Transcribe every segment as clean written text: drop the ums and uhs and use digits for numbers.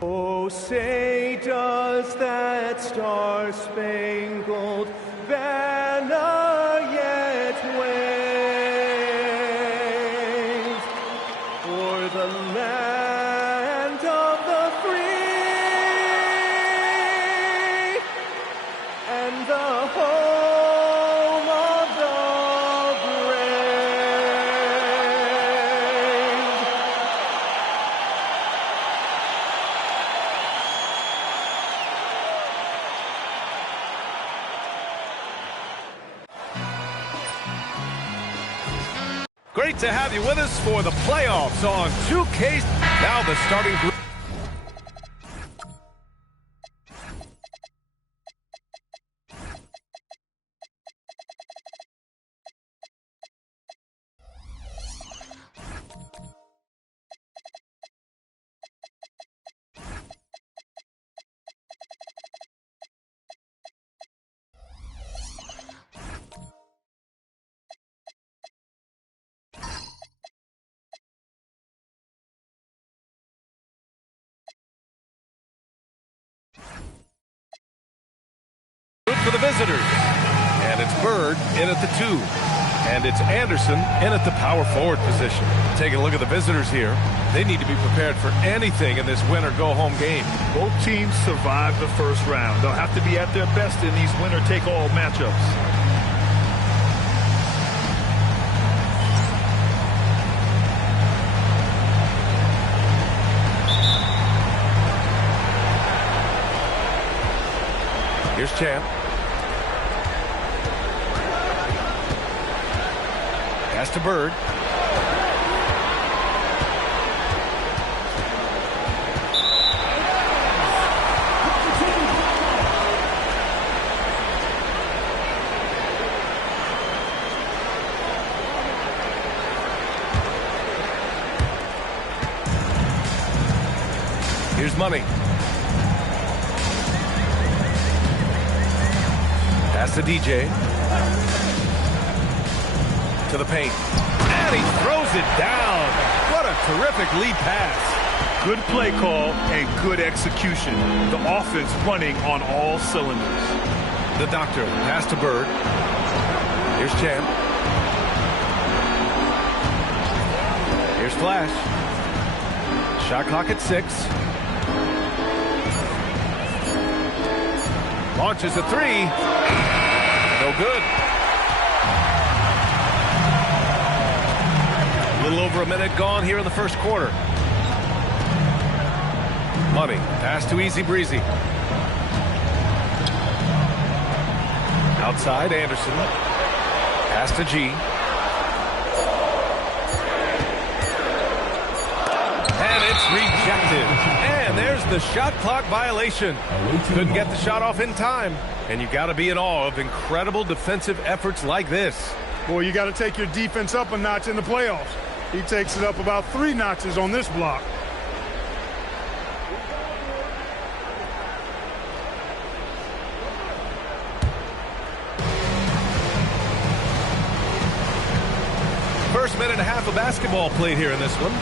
Oh, say does that star-spangled banner yet wave o'er the land of the free and the home of the Great to have you with us for the playoffs on 2K. Now the starting group. For the visitors, and it's Bird in at the 2, and it's Anderson in at the power forward position. Taking a look at the visitors here, they need to be prepared for anything in this win-or-go-home game. Both teams survived the first round. They'll have to be at their best in these winner-take-all matchups. Here's Champ. Pass to Bird. Here's Money. Pass to DJ. To the paint. And he throws it down. What a terrific lead pass. Good play call and good execution. The offense running on all cylinders. The Doctor. Pass to Bird. Here's Champ. Here's Flash. Shot clock at 6. Launches a 3. No good. A little over a minute gone here in the first quarter. Money. Pass to Easy Breezy. Outside, Anderson. Pass to G. And it's rejected. And there's the shot clock violation. Couldn't get the shot off in time. And you got to be in awe of incredible defensive efforts like this. Boy, you got to take your defense up a notch in the playoffs. He takes it up about 3 notches on this block. First minute and a half of basketball played here in this one.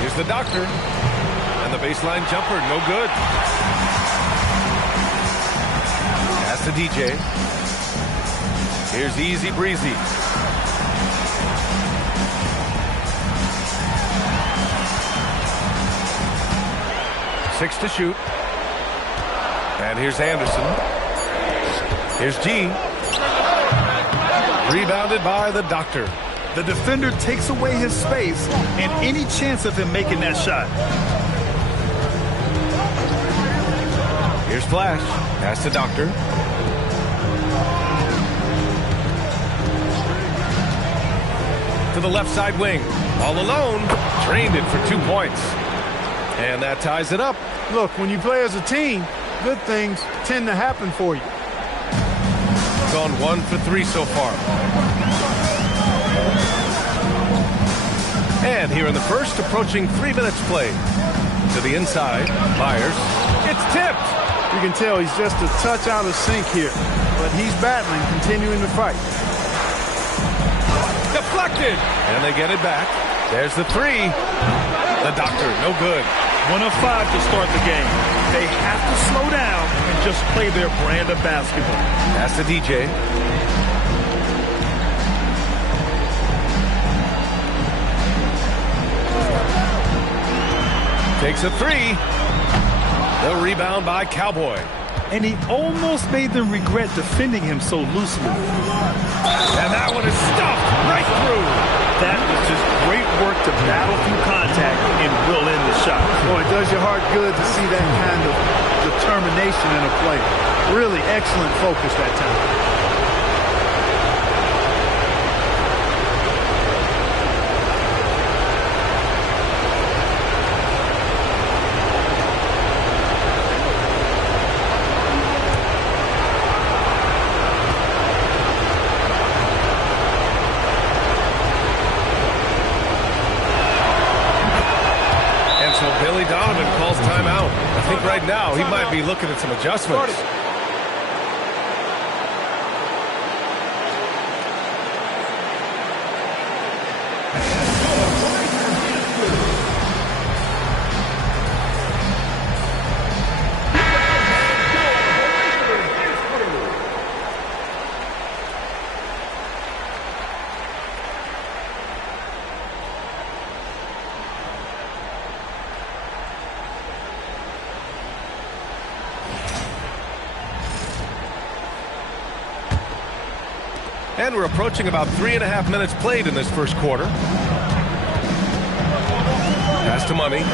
Here's the Doctor. And the baseline jumper, no good. Pass to DJ. Here's Easy Breezy. Six to shoot. And here's Anderson. Here's G. Rebounded by the Doctor. The defender takes away his space and any chance of him making that shot. Here's Flash. Pass to Doctor. To the left side wing. All alone. Drained it for 2 points. And that ties it up. Look, when you play as a team, good things tend to happen for you. Gone 1 for 3 so far. And here in the first, approaching 3 minutes played. To the inside, Myers. It's tipped. You can tell he's just a touch out of sync here, but he's battling, continuing to fight. Deflected. And they get it back. There's the 3. The doctor, no good. 1 of 5 to start the game. They have to slow down and just play their brand of basketball. Pass to DJ. Takes a 3. The rebound by Cowboy. And he almost made them regret defending him so loosely. And that one is stuffed right through. That was just great work to battle through contact and will in the shot. Boy, it does your heart good to see that kind of determination in a player. Really excellent focus that time. Right now, he might be looking at some adjustments. And we're approaching about 3.5 minutes played in this first quarter. Pass to Money.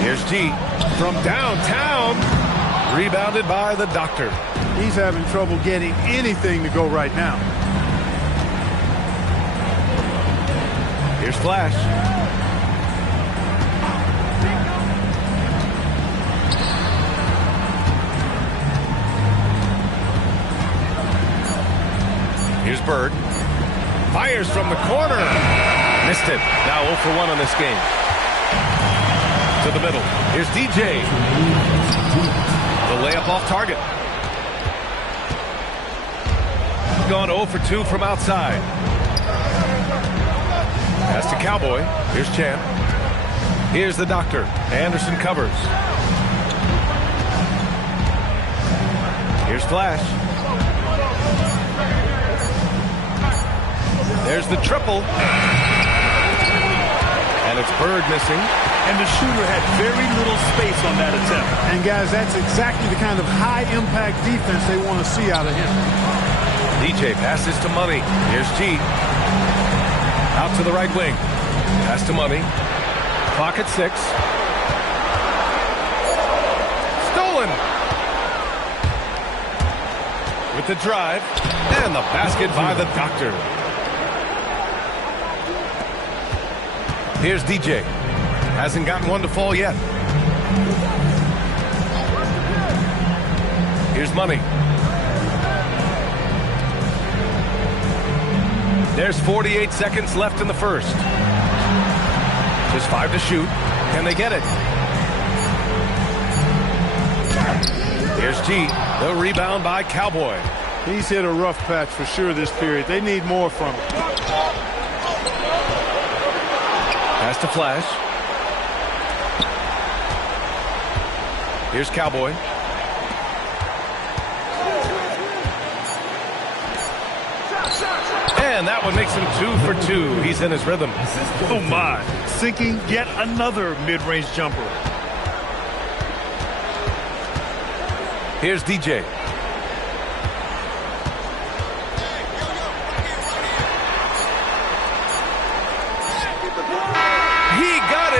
Here's G from downtown. Rebounded by the doctor. He's having trouble getting anything to go right now. Here's Flash. Here's Bird. Fires from the corner. Missed it. Now 0 for 1 on this game. To the middle. Here's DJ. The layup off target. Gone 0 for 2 from outside. Pass to Cowboy. Here's Chan. Here's the doctor. Anderson covers. Here's Flash. There's the triple. And it's Bird missing. And the shooter had very little space on that attempt. And guys, that's exactly the kind of high-impact defense they want to see out of him. DJ passes to Money. Here's G. Out to the right wing. Pass to Money. Clock at 6. Stolen. With the drive. And the basket by the doctor. Here's DJ. Hasn't gotten one to fall yet. Here's Money. There's 48 seconds left in the first. Just 5 to shoot. Can they get it? Here's G. The rebound by Cowboy. He's hit a rough patch for sure this period. They need more from him. Pass to Flash. Here's Cowboy. And that one makes him 2 for 2. He's in his rhythm. Oh my, sinking yet another mid-range jumper. Here's DJ.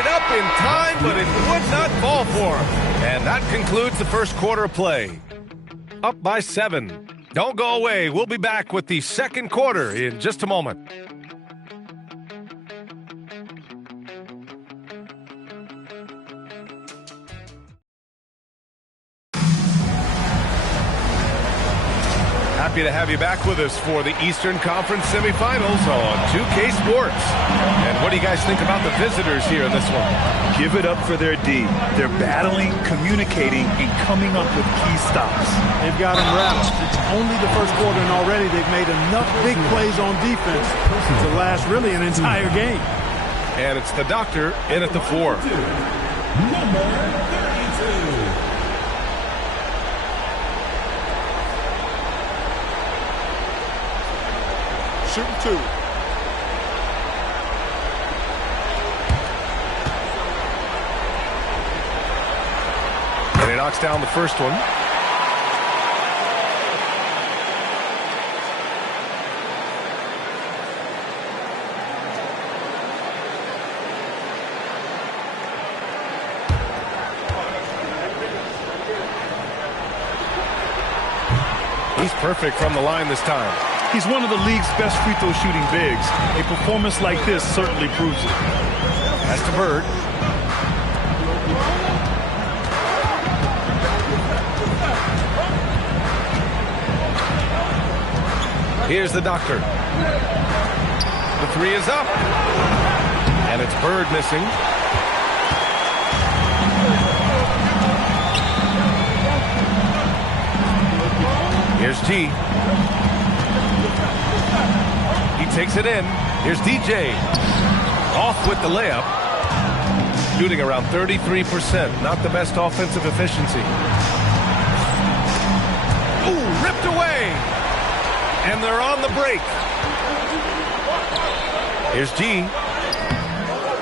Up in time, but it would not fall for him. And that concludes the first quarter of play. Up by 7. Don't go away. We'll be back with the second quarter in just a moment. Happy to have you back with us for the Eastern Conference semifinals on 2K Sports. And what do you guys think about the visitors here in this one? Give it up for their D. They're battling, communicating, and coming up with key stops. They've got them rattled. It's only the first quarter, and already they've made enough big plays on defense to last really an entire game. And it's the doctor in at the 4. Number 32. Shooting 2. And he knocks down the first one. He's perfect from the line this time. He's one of the league's best free throw shooting bigs. A performance like this certainly proves it. Pass to Bird. Here's the doctor. The 3 is up. And it's Bird missing. Here's G. He takes it in. Here's DJ. Off with the layup. Shooting around 33%. Not the best offensive efficiency. Ooh, ripped away. And they're on the break. Here's G.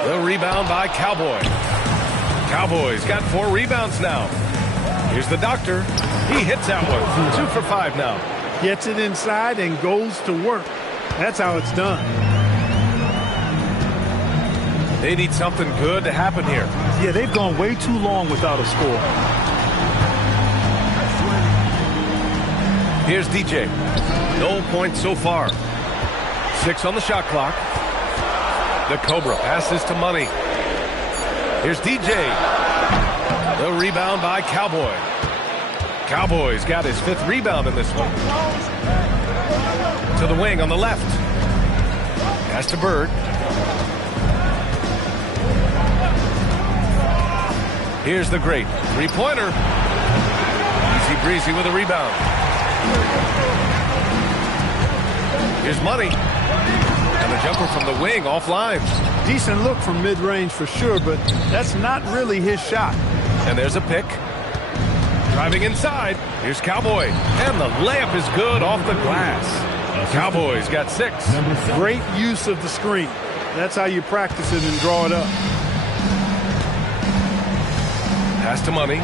The rebound by Cowboy. Cowboys got 4 rebounds now. Here's the doctor. He hits that one. 2 for 5 now. Gets it inside and goes to work. That's how it's done. They need something good to happen here. Yeah, they've gone way too long without a score. Here's DJ. No points so far. 6 on the shot clock. The Cobra passes to Money. Here's DJ. The rebound by Cowboy. Cowboys got his 5th rebound in this one. To the wing on the left. Pass to Bird. Here's the great 3-pointer. Easy breezy with a rebound. Here's Money. And a jumper from the wing offline. Decent look from mid-range for sure, but that's not really his shot. And there's a pick. Driving inside. Here's Cowboy. And the layup is good off the glass. Cowboys got 6. Great use of the screen. That's how you practice it and draw it up. Pass to Money.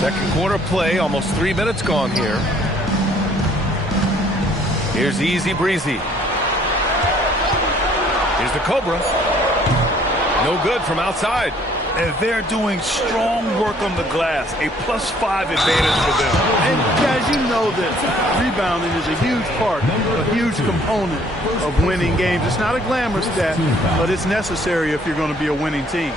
Second quarter play. Almost 3 minutes gone here. Here's Easy Breezy. Here's the Cobra. No good from outside. And they're doing strong work on the glass. A +5 advantage for them. And guys, you know that rebounding is a huge part, a huge component of winning games. It's not a glamour stat, but it's necessary if you're going to be a winning team.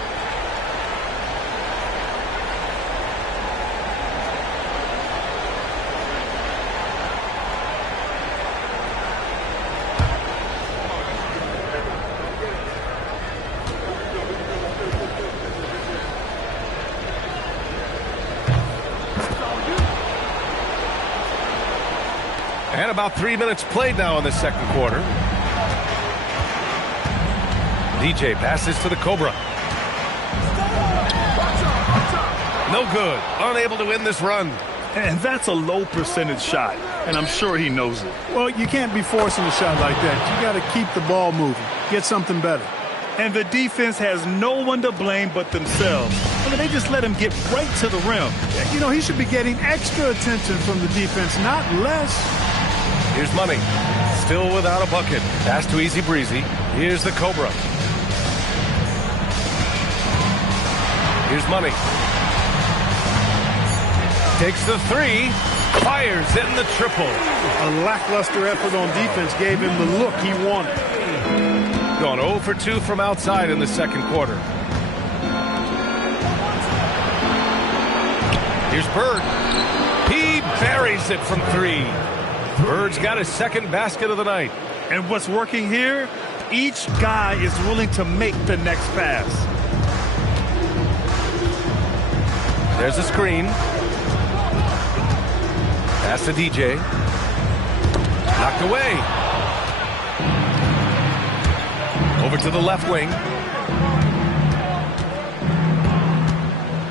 And about 3 minutes played now in the second quarter. DJ passes to the Cobra. No good. Unable to win this run. And that's a low percentage shot. And I'm sure he knows it. Well, you can't be forcing a shot like that. You got to keep the ball moving. Get something better. And the defense has no one to blame but themselves. I mean, they just let him get right to the rim. You know, he should be getting extra attention from the defense, not less. Here's Money. Still without a bucket. Pass to Easy Breezy. Here's the Cobra. Here's Money. Takes the 3. Fires in the triple. A lackluster effort on defense gave him the look he wanted. Gone 0 for 2 from outside in the second quarter. Here's Bird. He buries it from 3. Bird's got his second basket of the night. And what's working here? Each guy is willing to make the next pass. There's a screen. Pass to DJ. Knocked away. Over to the left wing.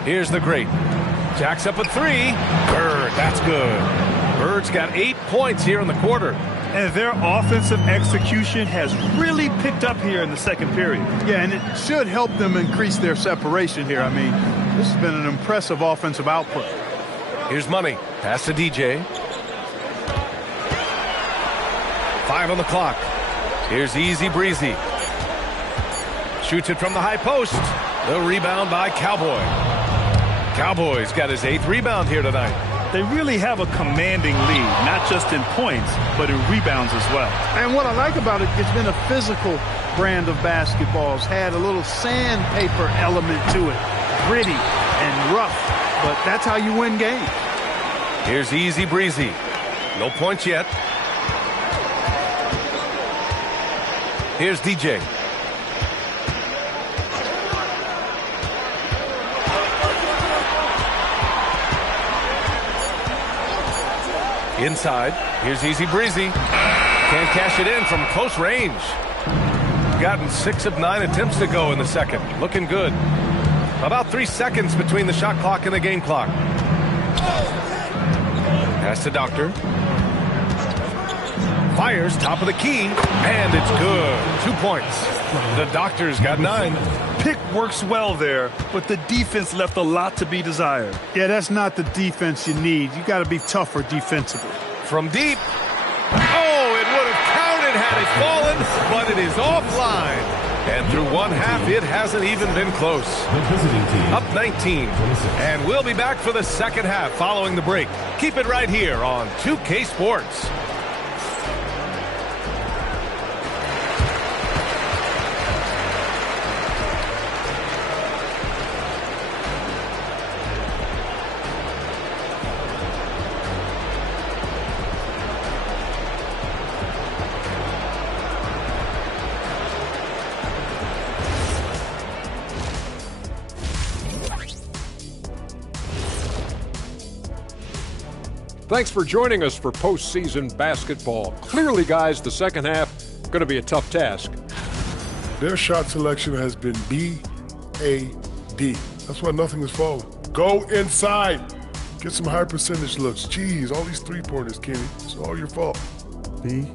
Here's the great. Jacks up a three. Bird, that's good. Bird's got 8 points here in the quarter. And their offensive execution has really picked up here in the second period. Yeah, and it should help them increase their separation here. I mean, this has been an impressive offensive output. Here's Money. Pass to DJ. 5 on the clock. Here's Easy Breezy. Shoots it from the high post. The rebound by Cowboy. Cowboy's got his 8th rebound here tonight. They really have a commanding lead, not just in points, but in rebounds as well. And what I like about it, it's been a physical brand of basketball. It's had a little sandpaper element to it. Gritty and rough, but that's how you win games. Here's Easy Breezy. No points yet. Here's DJ. Inside. Here's Easy Breezy. Can't cash it in from close range. Gotten 6 of 9 attempts to go in the second. Looking good. About 3 seconds between the shot clock and the game clock. Pass to Doctor. Fires top of the key, and it's good. 2 points. The Doctor's got 9. Pick works well there, but the defense left a lot to be desired. Yeah, that's not the defense you need. You got to be tougher defensively. From deep. Oh, it would have counted had it fallen, but it is offline. And through one half, it hasn't even been close. Up 19. And we'll be back for the second half following the break. Keep it right here on 2K Sports. Thanks for joining us for postseason basketball. Clearly, guys, the second half going to be a tough task. Their shot selection has been B-A-D. That's why nothing is falling. Go inside. Get some high percentage looks. Jeez, all these three-pointers, Kenny. It's all your fault. B.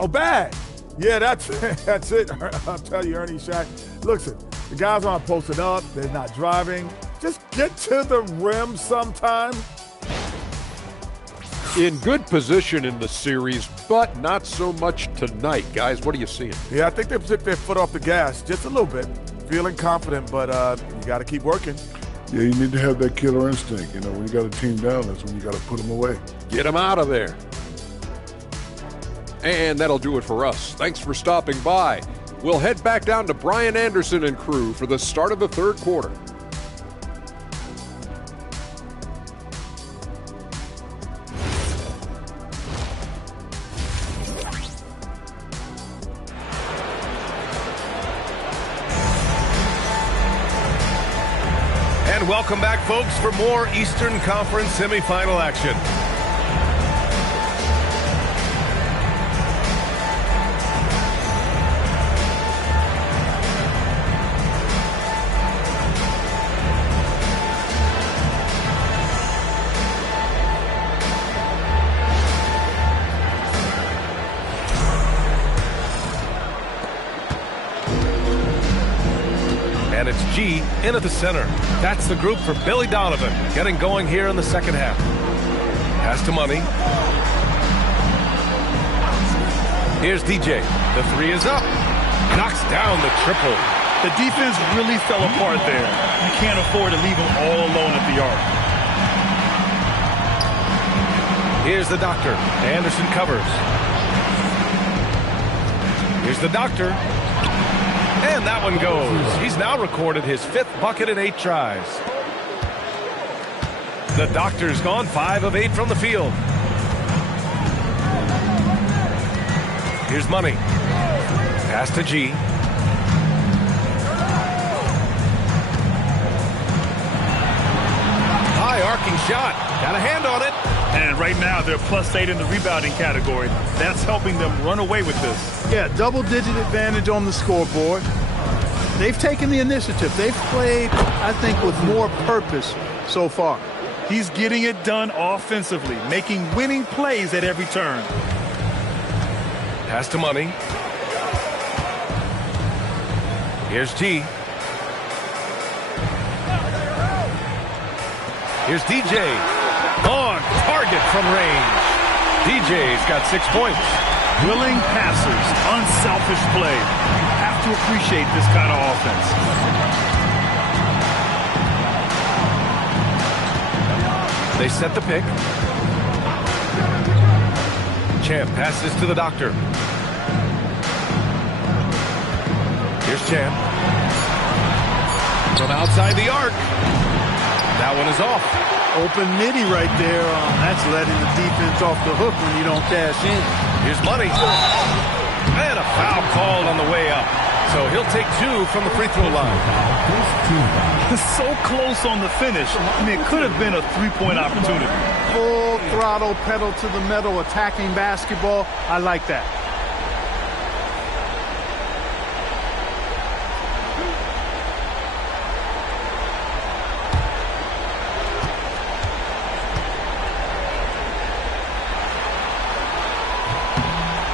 Oh, bad. Yeah, that's it. I'll tell you, Ernie, Shaq. Listen, the guys aren't posted up. They're not driving. Just get to the rim sometime. In good position in the series, but not so much tonight. Guys, what are you seeing? Yeah, I think they've took their foot off the gas just a little bit. Feeling confident, but you got to keep working. Yeah, you need to have that killer instinct. You know, when you got a team down, that's when you got to put them away. Get them out of there. And that'll do it for us. Thanks for stopping by. We'll head back down to Brian Anderson and crew for the start of the third quarter. And welcome back, folks, for more Eastern Conference semifinal action. And it's G in at the center. That's the group for Billy Donovan, getting going here in the second half. Pass to Money. Here's DJ. The three is up. Knocks down the triple. The defense really fell apart there. You can't afford to leave them all alone at the arc. Here's the Doctor. Anderson covers. Here's the Doctor. And that one goes. He's now recorded his 5th bucket in 8 tries. The Doctor's gone 5 of 8 from the field. Here's Money. Pass to G. High arcing shot. Got a hand on it. And right now, they're +8 in the rebounding category. That's helping them run away with this. Yeah, double-digit advantage on the scoreboard. They've taken the initiative. They've played, I think, with more purpose so far. He's getting it done offensively, making winning plays at every turn. Pass to Money. Here's G. Here's DJ. On target from range. DJ's got 6 points. Willing passers, unselfish play. You have to appreciate this kind of offense. They set the pick. Champ passes to the Doctor. Here's Champ. From outside the arc. That one is off. Open midi right there. That's letting the defense off the hook when you don't cash in. Here's Money. And a foul called on the way up. So he'll take 2 from the free throw line. So close on the finish. I mean, it could have been a three-point opportunity. Full throttle, pedal to the metal, attacking basketball. I like that.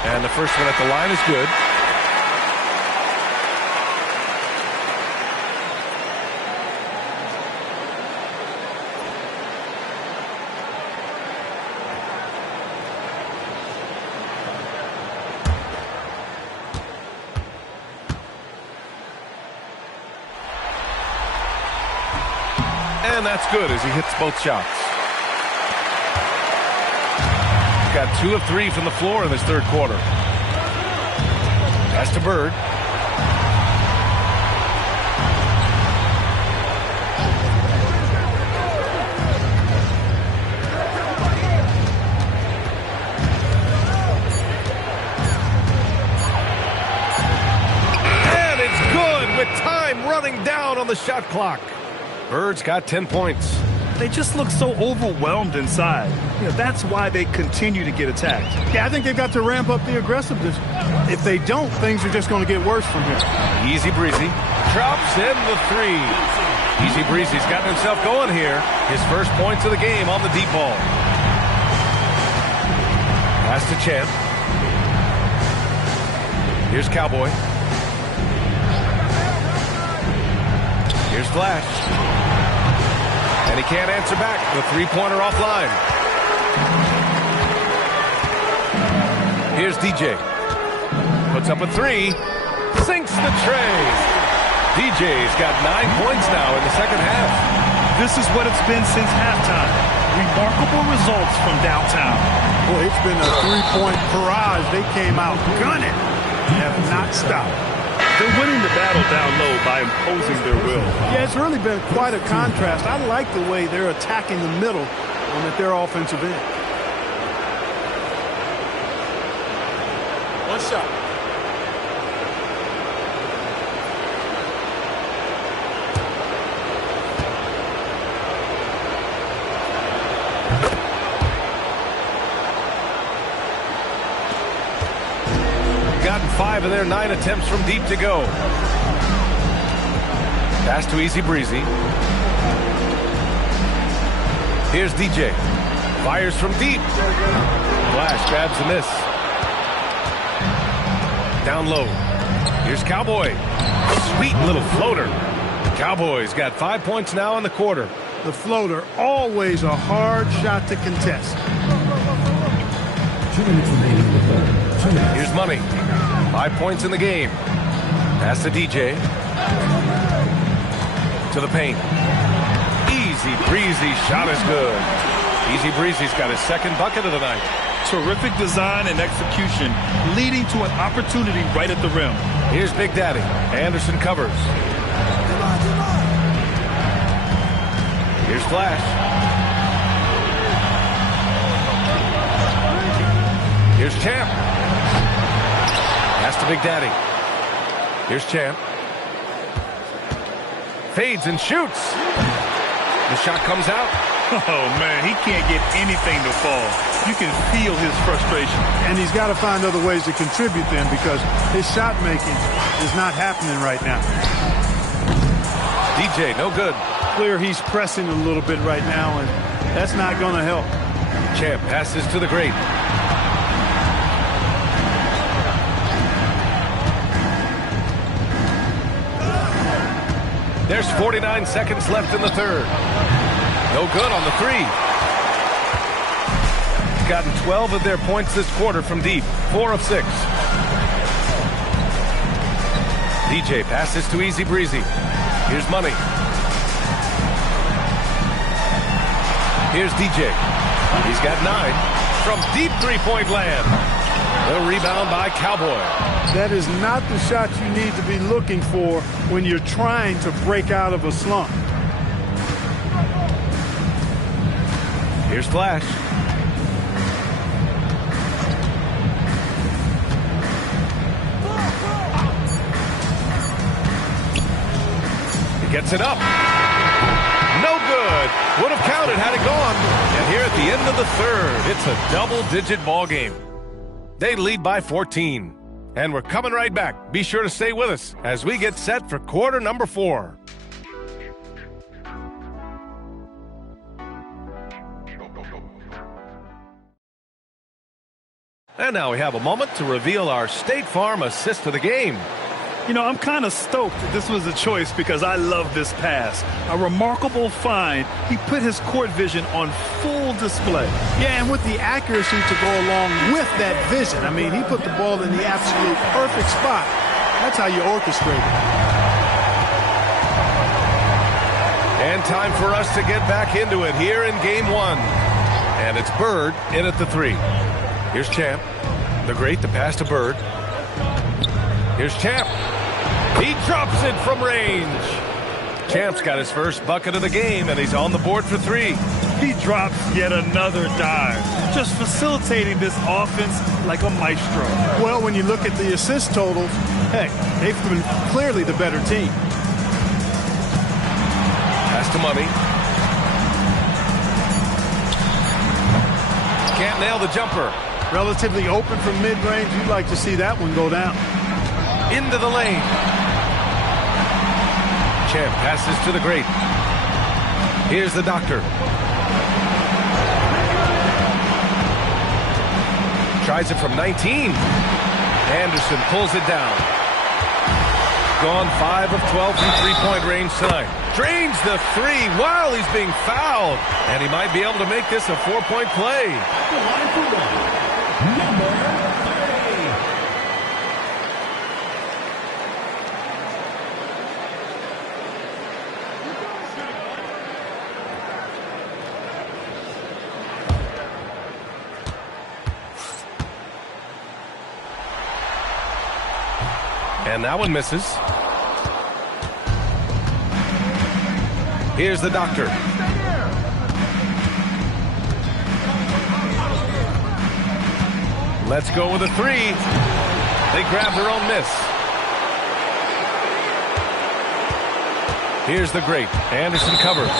And the first one at the line is good. And that's good as he hits both shots. He's got 2 of 3 from the floor in this third quarter. Pass to Bird. And it's good with time running down on the shot clock. Bird's got 10 points. They just look so overwhelmed inside. That's why they continue to get attacked. Yeah, I think they've got to ramp up the aggressiveness. If they don't, things are just going to get worse from here. Easy breezy. Drops in the 3. Easy breezy's gotten himself going here. His first points of the game on the deep ball. Pass to Champ. Here's Cowboy. Here's Flash. And he can't answer back. The three-pointer offline. Here's DJ. Puts up a 3. Sinks the tray. DJ's got 9 points now in the second half. This is what it's been since halftime. Remarkable results from downtown. Boy, it's been a three-point barrage. They came out gunning and have not stopped. They're winning the battle down low by imposing their will. Yeah, it's really been quite a contrast. I like the way they're attacking the middle at their offensive end. One shot. Gotten 5 of their 9 attempts from deep to go. Pass to Easy Breezy. Here's DJ. Fires from deep. Flash grabs the miss. Down low. Here's Cowboy. Sweet little floater. Cowboys got 5 points now in the quarter. The floater, always a hard shot to contest. 2 minutes remaining in the third. 2 minutes. Here's Money. 5 points in the game. Pass to DJ. To the paint. Easy breezy shot is good. Easy breezy's got his second bucket of the night. Terrific design and execution, leading to an opportunity right at the rim. Here's Big Daddy. Anderson covers. Here's Flash. Here's Champ. Pass to Big Daddy. Here's Champ. Fades and shoots. The shot comes out. Oh, man, he can't get anything to fall. You can feel his frustration. And he's got to find other ways to contribute then, because his shot making is not happening right now. DJ, no good. Clear he's pressing a little bit right now, and that's not going to help. Champ passes to the great. There's 49 seconds left in the third. No good on the three. Gotten 12 of their points this quarter from deep. 4 of 6. DJ passes to Easy Breezy. Here's Money. Here's DJ. He's got 9 from deep three-point land. The rebound by Cowboy. That is not the shot you need to be looking for when you're trying to break out of a slump. Here's Flash. He gets it up. No good. Would have counted had it gone. And here at the end of the third, it's a double-digit ball game. They lead by 14. And we're coming right back. Be sure to stay with us as we get set for quarter number 4. And now we have a moment to reveal our State Farm assist of the game. You know, I'm kind of stoked that this was a choice because I love this pass. A remarkable find. He put his court vision on full display. Yeah, and with the accuracy to go along with that vision. I mean, he put the ball in the absolute perfect spot. That's how you orchestrate it. And time for us to get back into it here in game 1. And it's Bird in at the 3. Here's Champ. The great, the pass to Bird. Here's Champ. He drops it from range. Champ's got his first bucket of the game, and he's on the board for 3. He drops yet another dive, just facilitating this offense like a maestro. Well, when you look at the assist totals, heck, they've been clearly the better team. Pass to Money. Can't nail the jumper. Relatively open from mid-range. You'd like to see that one go down. Into the lane. Champ passes to the great. Here's the doctor. Tries it from 19. Anderson pulls it down. Gone 5 of 12 from three-point range tonight. Drains the 3 while he's being fouled. And he might be able to make this a 4-point play. And that one misses. Here's the doctor. Let's go with a 3. They grab their own miss. Here's the great. Anderson covers.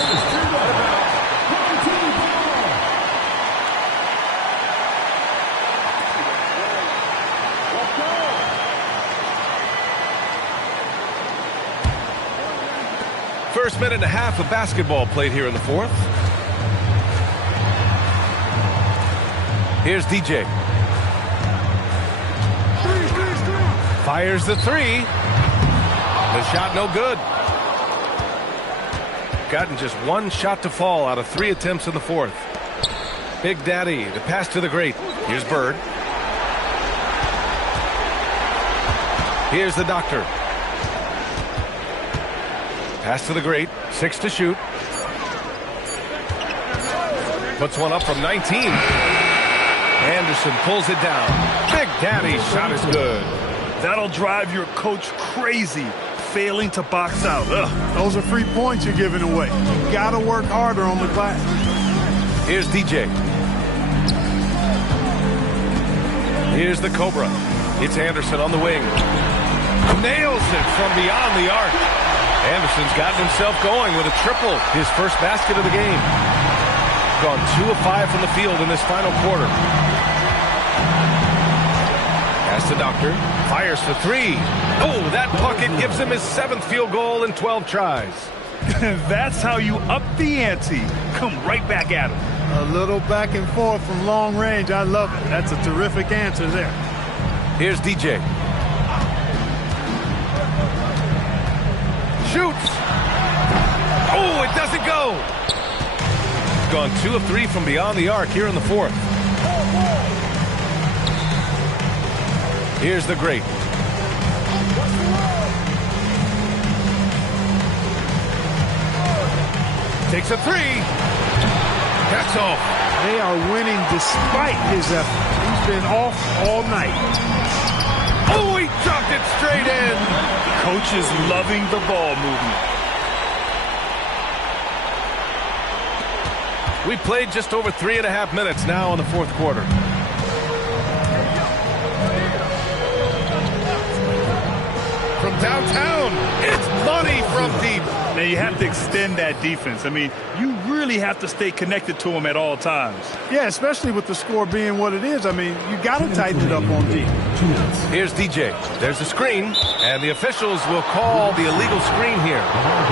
First minute and a half of basketball played here in the fourth. Here's DJ. Fires the 3. The shot no good. Gotten just 1 shot to fall out of 3 attempts in the fourth. Big Daddy, the pass to the great. Here's Bird. Here's the doctor. Pass to the great. 6 to shoot. Puts one up from 19. Anderson pulls it down. Big Daddy's shot is good. That'll drive your coach crazy, failing to box out. Ugh. Those are free points you're giving away. You got to work harder on the glass. Here's DJ. Here's the Cobra. It's Anderson on the wing. Nails it from beyond the arc. Anderson's gotten himself going with a triple, his first basket of the game. Gone 2 of 5 from the field in this final quarter. As the Doctor fires for 3. Oh, that bucket gives him his 7th field goal in 12 tries. That's how you up the ante. Come right back at him. A little back and forth from long range. I love it. That's a terrific answer there. Here's DJ. Shoots. Oh, it doesn't go. Gone 2 of 3 from beyond the arc here in the 4th. Here's the great. Takes a 3. That's off. They are winning despite his effort. He's been off all night. Oh, he dropped it straight in. Coach is loving the ball movement. We played just over 3.5 minutes now in the 4th quarter. From downtown, it's money from deep. Now you have to extend that defense. I mean, you really have to stay connected to him at all times. Yeah, especially with the score being what it is. I mean, you got to tighten it up on deep. Here's DJ. There's a screen, and the officials will call the illegal screen here.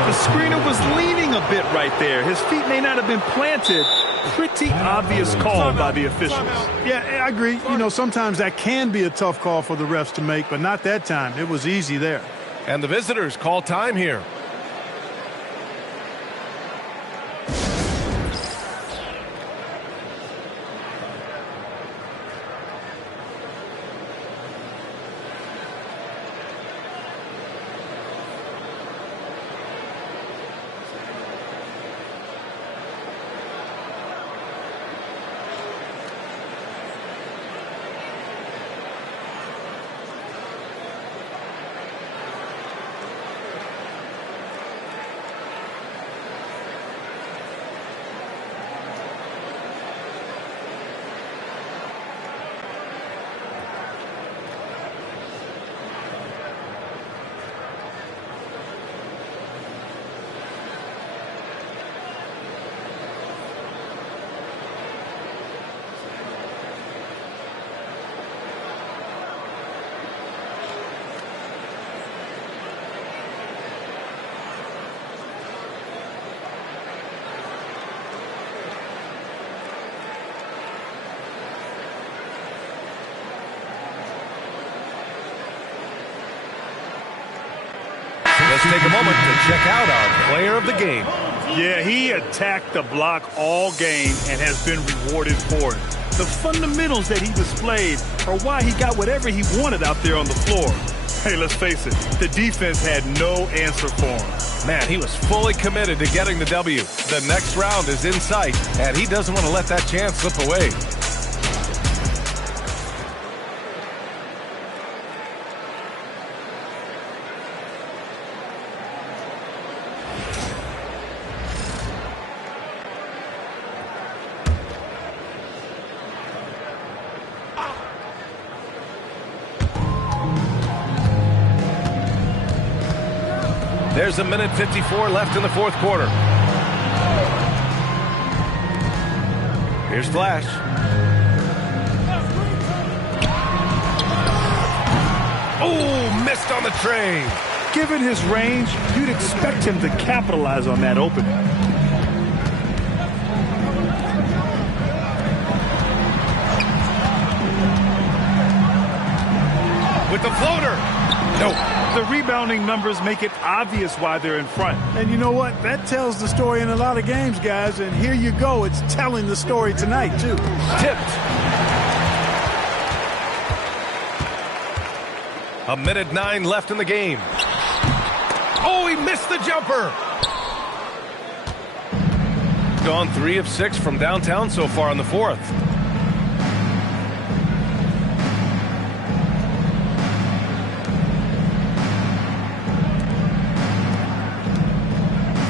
The screener was leaning a bit right there. His feet may not have been planted. Pretty obvious call by the officials. Yeah, I agree. You know, sometimes that can be a tough call for the refs to make, but not that time. It was easy there. And the visitors call time here. Let's take a moment to check out our player of the game. Yeah, he attacked the block all game and has been rewarded for it. The fundamentals that he displayed are why he got whatever he wanted out there on the floor. Hey, let's face it, the defense had no answer for him. Man, he was fully committed to getting the W. The next round is in sight, and he doesn't want to let that chance slip away. There's a minute 54 left in the 4th quarter. Here's Flash. Oh, missed on the tray. Given his range, you'd expect him to capitalize on that opening. With the floater. No. The rebounding numbers make it obvious why they're in front. And you know what? That tells the story in a lot of games, guys. And here you go. It's telling the story tonight, too. Tipped. A minute 9 left in the game. Oh, he missed the jumper. Gone 3 of 6 from downtown so far in the 4th.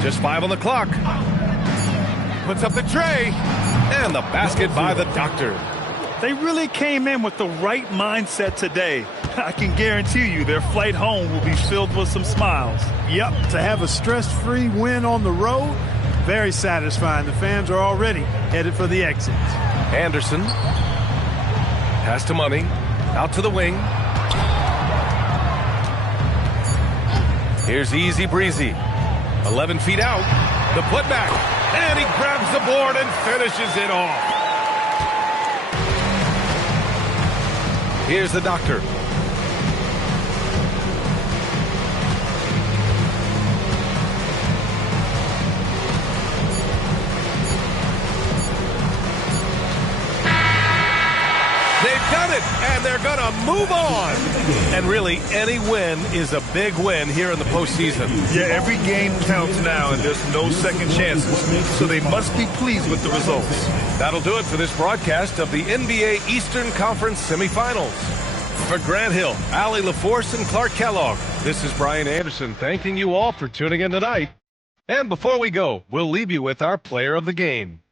Just 5 on the clock. Puts up the tray. And the basket by the Doctor. They really came in with the right mindset today. I can guarantee you their flight home will be filled with some smiles. Yep, to have a stress-free win on the road, very satisfying. The fans are already headed for the exits. Anderson. Pass to Money. Out to the wing. Here's Easy Breezy. 11 feet out. The putback. And he grabs the board and finishes it off. Here's the Doctor. They've done it, and they're going to move on. And really, any win is a big win here in the postseason. Yeah, every game counts now, and there's no second chances. So they must be pleased with the results. That'll do it for this broadcast of the NBA Eastern Conference semifinals. For Grant Hill, Allie LaForce, and Clark Kellogg, this is Brian Anderson thanking you all for tuning in tonight. And before we go, we'll leave you with our player of the game.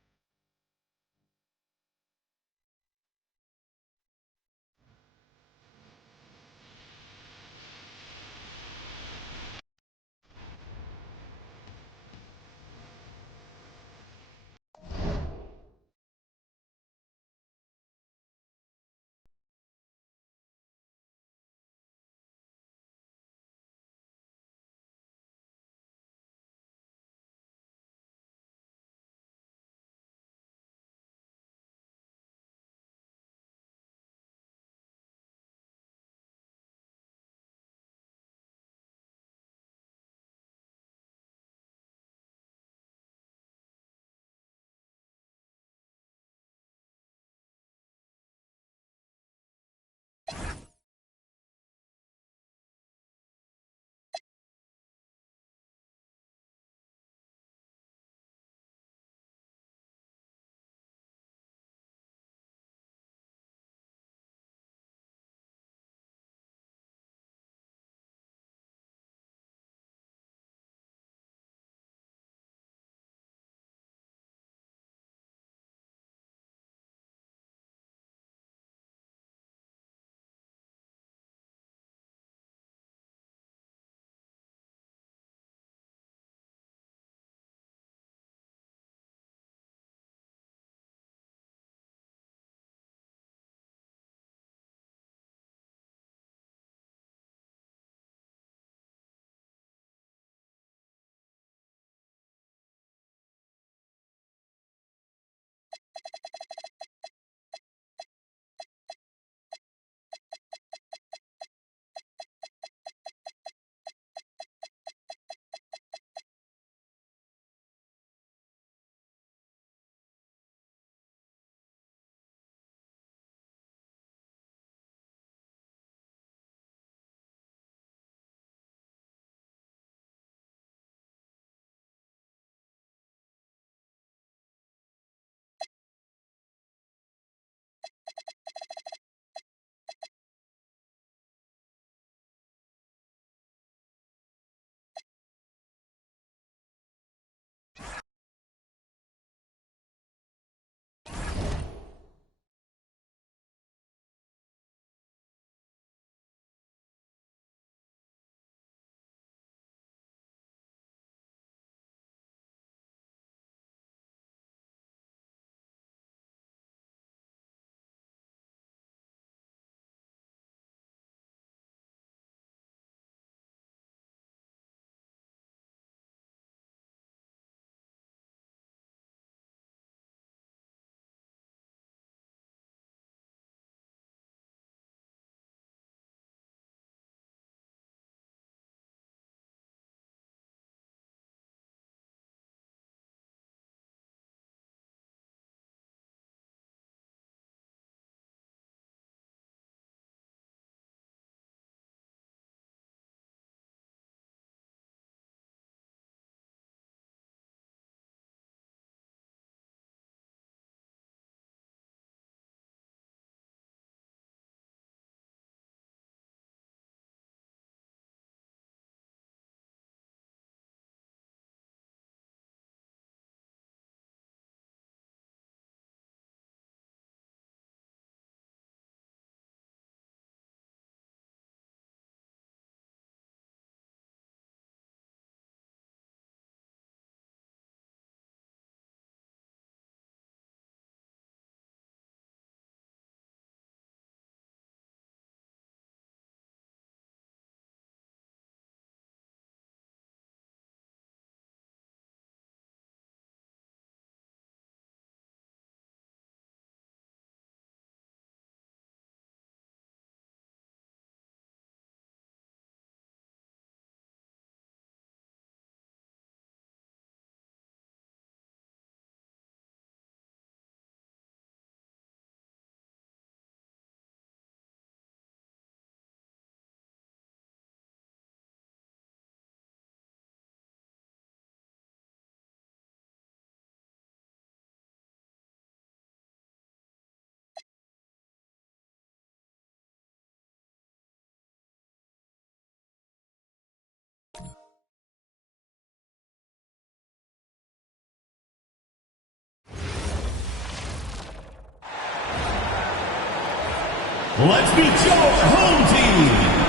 Let's meet your home team.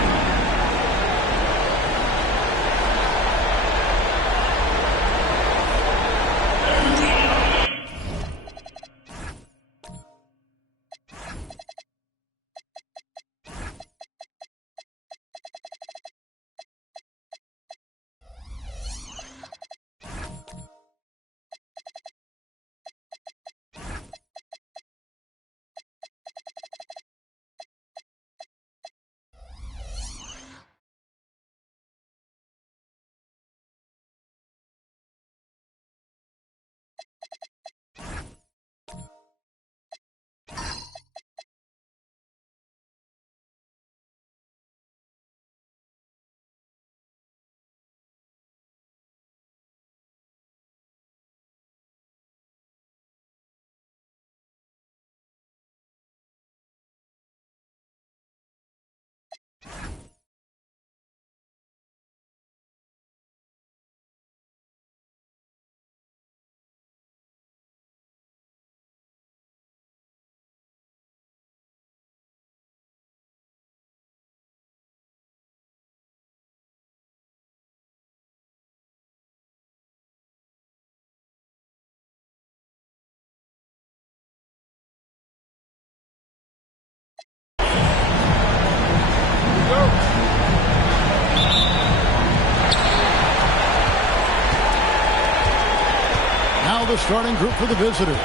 Now the starting group for the visitors.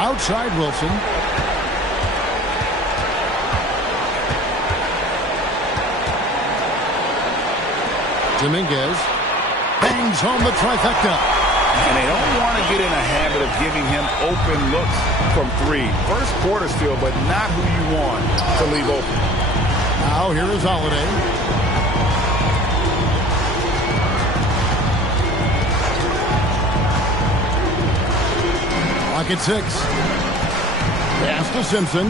Outside Wilson. Dominguez bangs home the trifecta. And they don't want to get in a habit of giving him open looks from three. First quarter still, but not who you want to leave open. Now here is Holiday. Clock at 6. Pass to Simpson.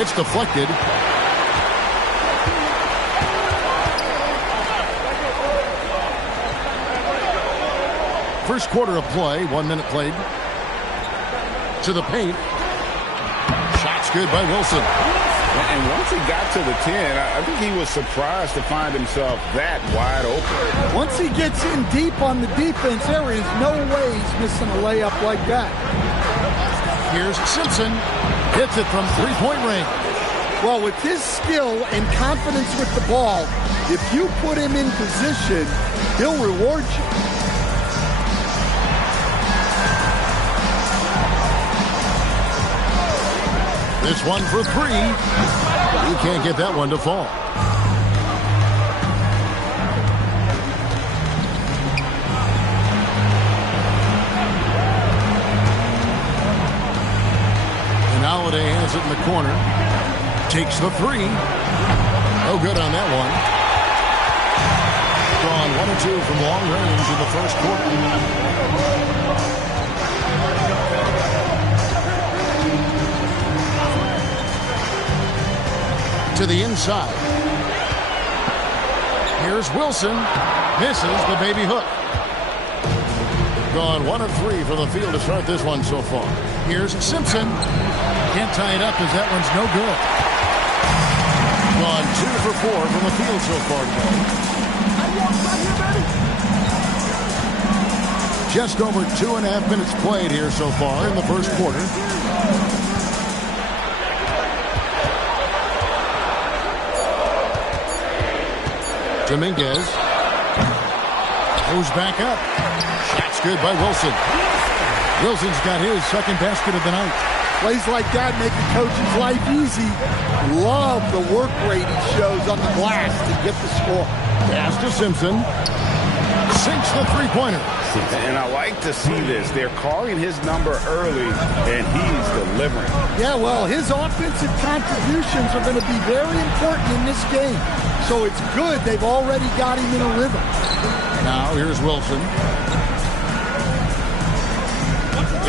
It's deflected. First quarter of play, 1 minute played. To the paint. Shot's good by Wilson. And once he got to the 10, I think he was surprised to find himself that wide open. Once he gets in deep on the defense, there is no way he's missing a layup like that. Here's Simpson. Hits it from three-point range. Well, with his skill and confidence with the ball, if you put him in position, he'll reward you. This one for 3. He can't get that one to fall. And Holiday has it in the corner. Takes the 3. No good on that one. Gone 1 of 2 from long range in the first quarter. To the inside. Here's Wilson. Misses the baby hook. Gone 1 of 3 from the field to start this one so far. Here's Simpson. Can't tie it up as that one's no good. Gone 2 for 4 from the field so far today. Just over 2.5 minutes played here so far in the first quarter. Dominguez goes back up. Shot's good by Wilson. Wilson's got his second basket of the night. Plays like that make a coach's life easy. Love the work rate he shows on the glass to get the score. Pass to Simpson. Sinks the three-pointer. And I like to see this. They're calling his number early, and he's delivering. Yeah, well, his offensive contributions are going to be very important in this game. So it's good they've already got him in a rhythm. Now here's Wilson.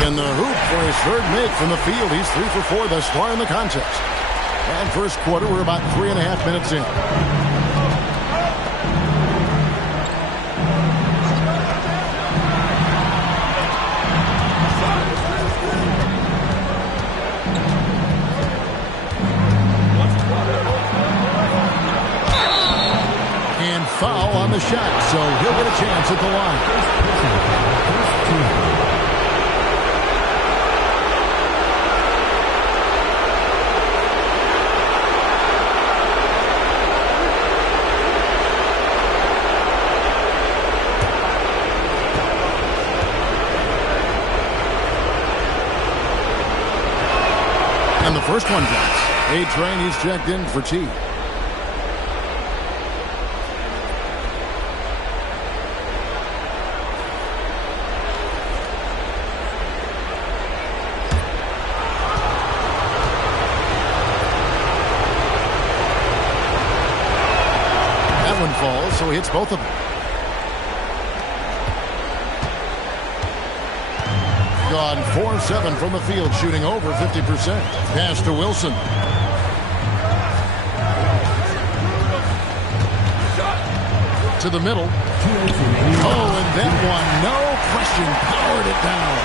In the hoop for his third make from the field. He's 3 for 4 thus far in the contest. And first quarter, we're about 3.5 minutes in. foul on the shot, so he'll get a chance at the line. And the first one drops. A-Train, he's checked in for T. That one falls, so he hits both of them. Gone 4-7 from the field, shooting over 50%. Pass to Wilson. To the middle. Oh, and then one, no question, powered it down.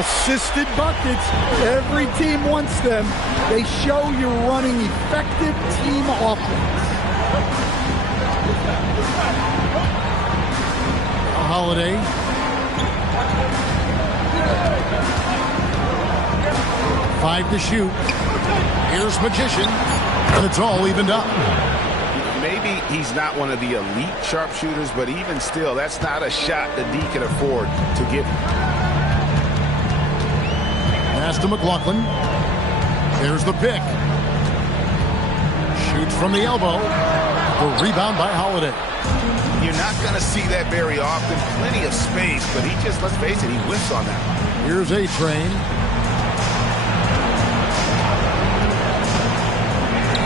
Assisted buckets. Every team wants them. They show you're running effective team offense. Holiday. Five to shoot. Here's Magician, and it's all evened up. Maybe he's not one of the elite sharpshooters, but even still, that's not a shot that D can afford to give him. Pass to McLaughlin. There's the pick. Shoots from the elbow. The rebound by Holiday. You're not going to see that very often. Plenty of space, but he just, let's face it, he whiffs on that. Here's A-Train.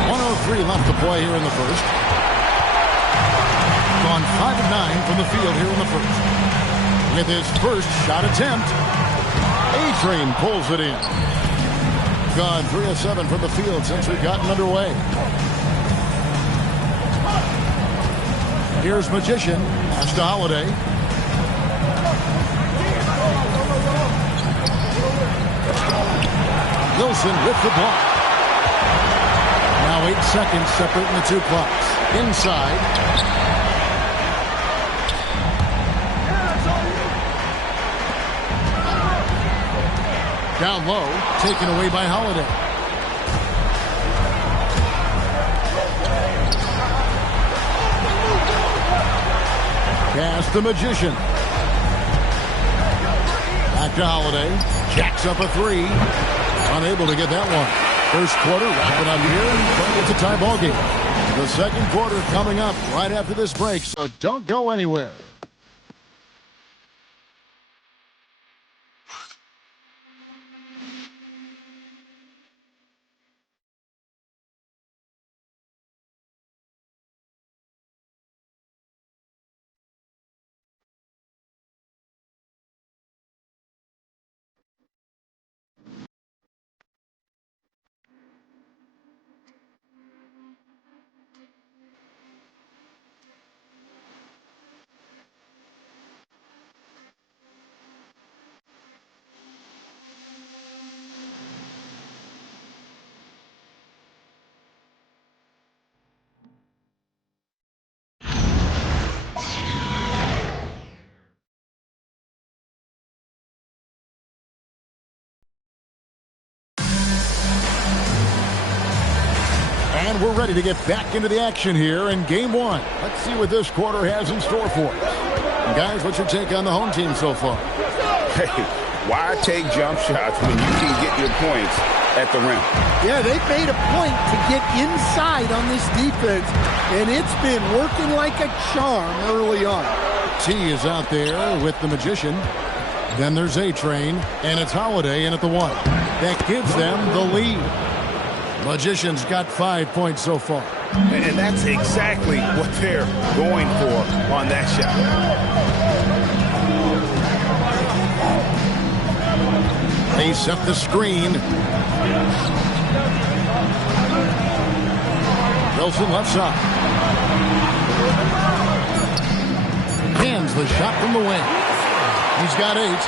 1:03 left to play here in the first. Gone 5 of 9 from the field here in the first. With his first shot attempt, A-Train pulls it in. Gone 3 of 7 from the field since we've gotten underway. Here's Magician. Pass to Holiday. Wilson with the block. Now 8 seconds separating the two clocks. Inside. Down low. Taken away by Holiday. Pass the Magician. Back to Holiday. Jacks up a three. Unable to get that one. First quarter wrapping up here, and it's a tie ball game. The second quarter coming up right after this break, so don't go anywhere. And we're ready to get back into the action here in game one. Let's see what this quarter has in store for us. And guys, what's your take on the home team so far? Hey, why take jump shots when you can get your points at the rim? Yeah, they've made a point to get inside on this defense, and it's been working like a charm early on. T is out there with the Magician. Then there's A-Train, and it's Holiday in at the one. That gives them the lead. Magician's got 5 points so far. And that's exactly what they're going for on that shot. They set the screen. Wilson left side. Hands the shot from the wing. He's got 8.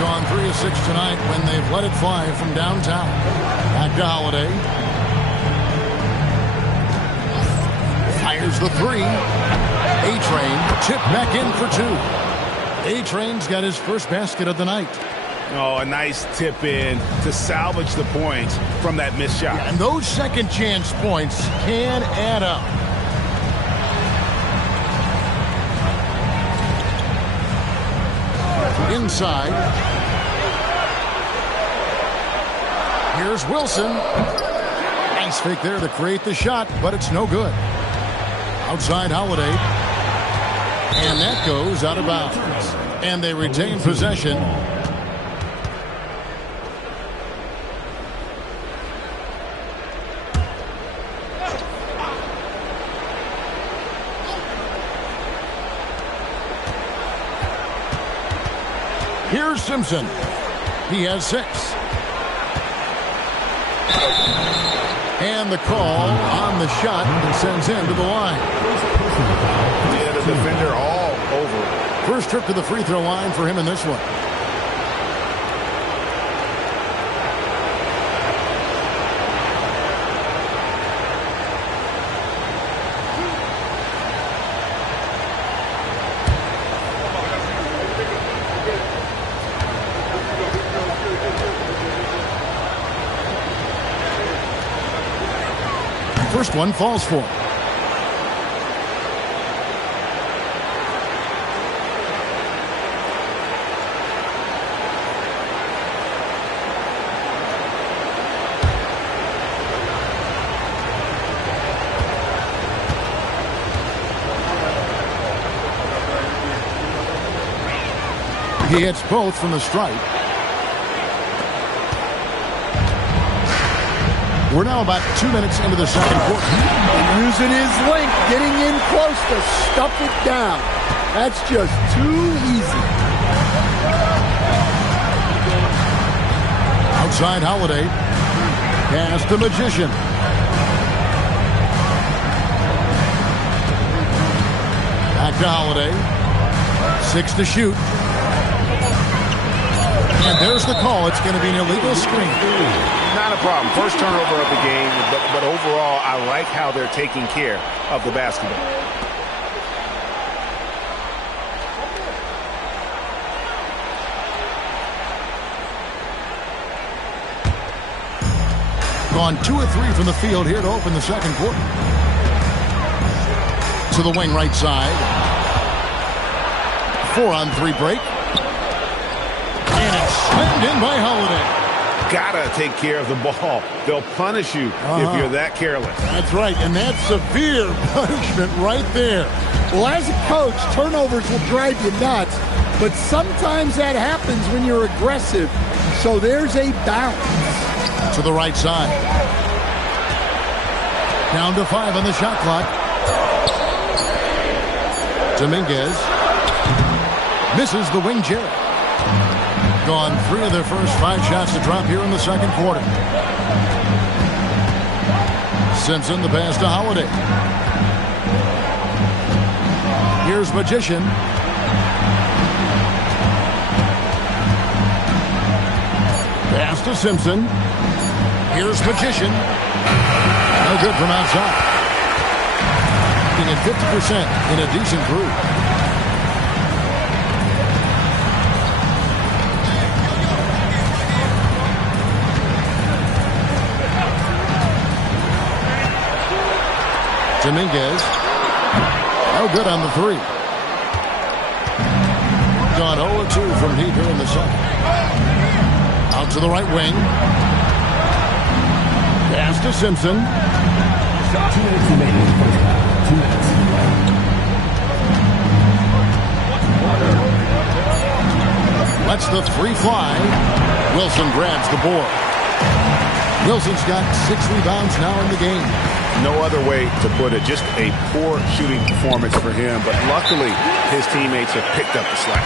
Gone 3 of 6 tonight when they've let it fly from downtown. Back to Holiday. Fires the three. A-Train tipped back in for two. A-Train's got his first basket of the night. Oh, a nice tip in to salvage the points from that missed shot. And those second chance points can add up. Inside. Here's Wilson. Nice fake there to create the shot, but it's no good. Outside Holiday. And that goes out of bounds. And they retain possession. Here's Simpson. He has 6. And the call on the shot sends him to the line. Yeah, the defender all over. First trip to the free throw line for him in this one. First one falls for him. He hits both from the stripe. We're now about 2 minutes into the second quarter. And using his length, getting in close to stuff it down. That's just too easy. Outside Holiday. Pass to Magician. Back to Holiday. 6 to shoot. And there's the call. It's going to be an illegal screen. Not a problem. First turnover of the game, but overall, I like how they're taking care of the basketball. Gone 2 of 3 from the field here to open the second quarter. To the wing right side. 4-on-3 break. And it's slammed in by Holiday. Gotta take care of the ball. They'll punish you if you're that careless. That's right, and that's severe punishment right there. Well, as a coach, turnovers will drive you nuts, but sometimes that happens when you're aggressive. So there's a balance. To the right side. Down to 5 on the shot clock. Dominguez misses the wing chair. Gone 3 of their first 5 shots to drop here in the second quarter. Simpson, the pass to Holiday. Here's Magician. Pass to Simpson. Here's Magician. No good from outside. Being at 50% in a decent groove. Dominguez. No good on the 3. Gone 0-2 from deep here in the second. Out to the right wing. Pass to Simpson. 2 minutes remaining. 2 minutes. Lets the 3 fly. Wilson grabs the board. Wilson's got 6 rebounds now in the game. No other way to put it. Just a poor shooting performance for him. But luckily, his teammates have picked up the slack.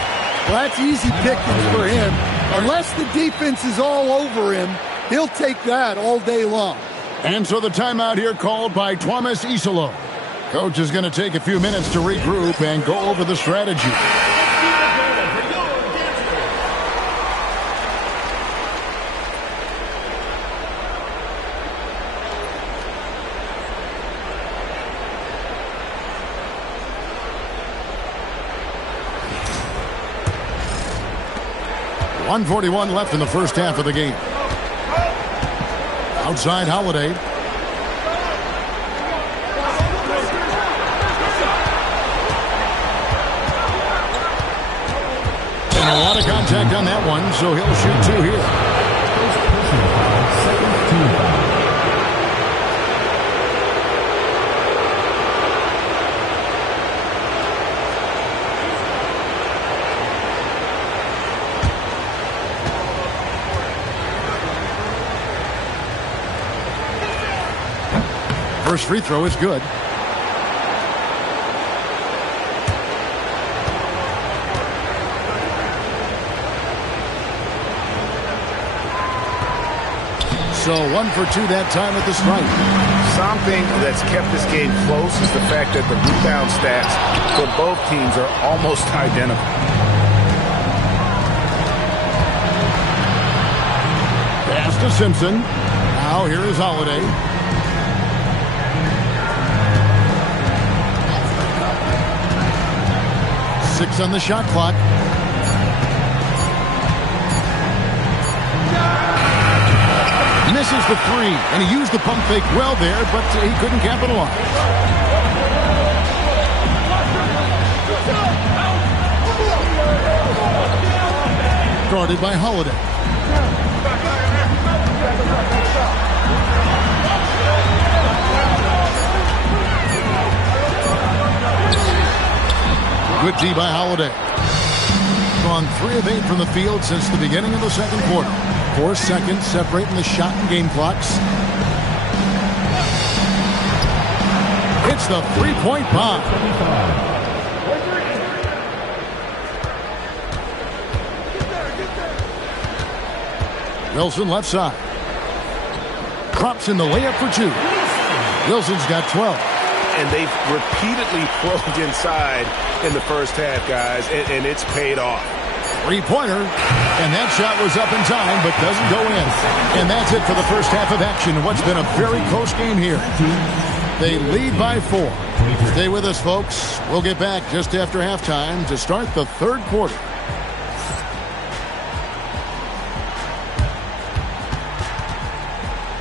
Well, that's easy pickings for him. Unless the defense is all over him, he'll take that all day long. And so the timeout here called by Thomas Isolo. Coach is going to take a few minutes to regroup and go over the strategy. 1:41 left in the first half of the game. Outside Holiday. And a lot of contact on that one, so he'll shoot two here. First free throw is good. So 1 for 2 that time at the stripe. Something that's kept this game close is the fact that the rebound stats for both teams are almost identical. Pass to Simpson. Now here is Holiday. Six on the shot clock. Misses the three, and he used the pump fake well there, but he couldn't capitalize. Guarded by Holiday. Good D by Holiday. Gone 3 of 8 from the field since the beginning of the second quarter. 4 seconds separating the shot and game clocks. It's the three-point bomb. Wilson left side. Drops in the layup for 2. Wilson's got 12. And they've repeatedly probed inside in the first half, guys, and it's paid off. Three-pointer, and that shot was up in time, but doesn't go in. And that's it for the first half of action. What's been a very close game here. They lead by 4. Stay with us, folks. We'll get back just after halftime to start the third quarter.